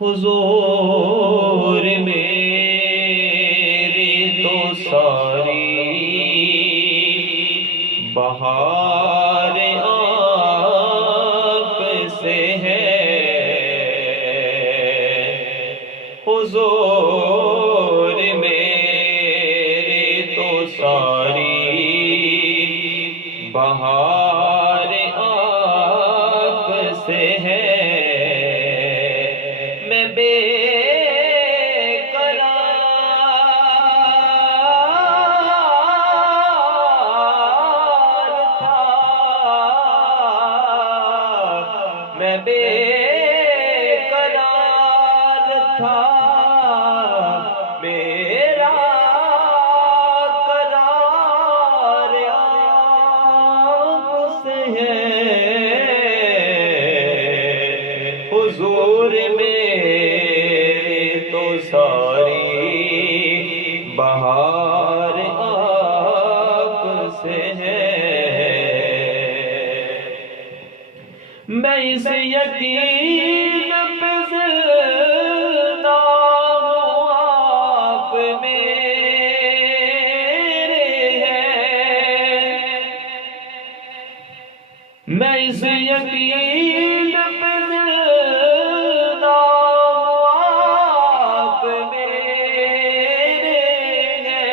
حضور میری تو ساری بہار آپ سے ہے، حضور میری تو ساری بہار آپ سے ہے، میں بے قرار تھا، میں بے قرار تھا، میرا قرار آپ سے ہے، حضور میری تو ساری بہار آپ سے ہے، میں اس یقین پہ زندہ ہوں آپ میرے ہیں، میں اس یقین پہ زندہ ہوں آپ میرے ہیں،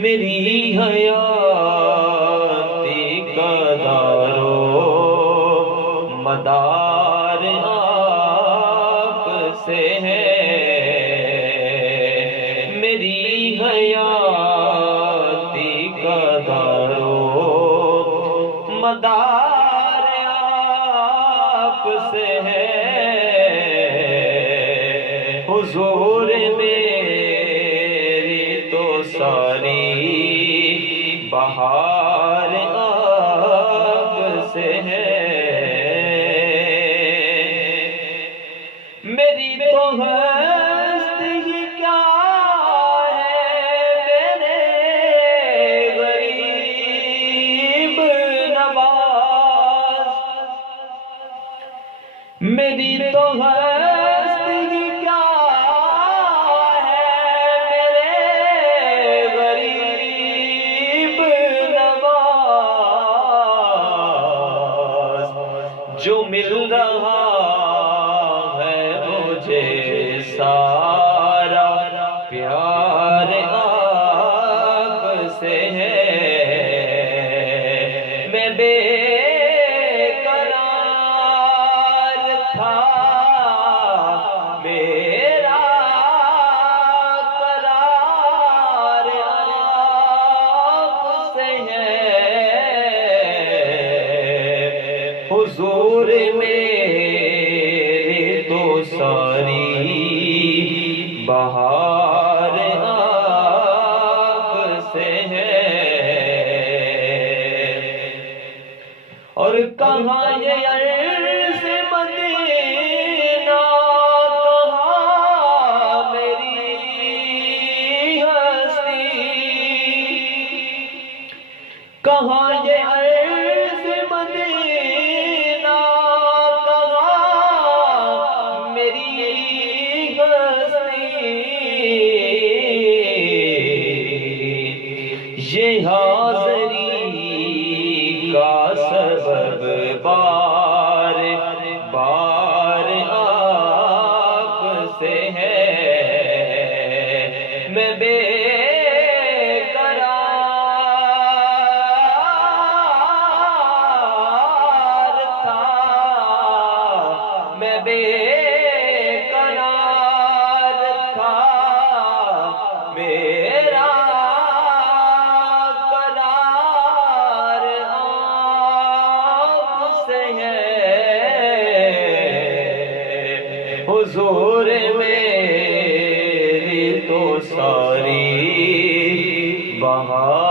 میری حیاتی کا دارو مدار آپ سے ہے، میری حیاتی کا دارو مدار آپ سے ہے، حضور میری تو ساری بہار آپ سے ہے، میری تو ہستی کیا ہے میرے غریب نواز، میری تو ہستی کیا ہے میرے غریب نواز، جو مل رہا ہے مجھے سارا پیار آپ سے ہے، میں بے قرار تھا، میرا قرار آپ سے ہے، حضور میری تو ساری بہار آپ سے ہے، اور کہاں یہ عرض مدینہ، کہاں میری ہستی، کہاں یہ عرض مدینہ، کہاں میری ہستی، یہ حاضری کا سبب بار بار آپ سے ہے، میں بے قرار تھا، میں بے قرار تھا، میرا قرار آپ سے ہے، حضور میری تو ساری بہار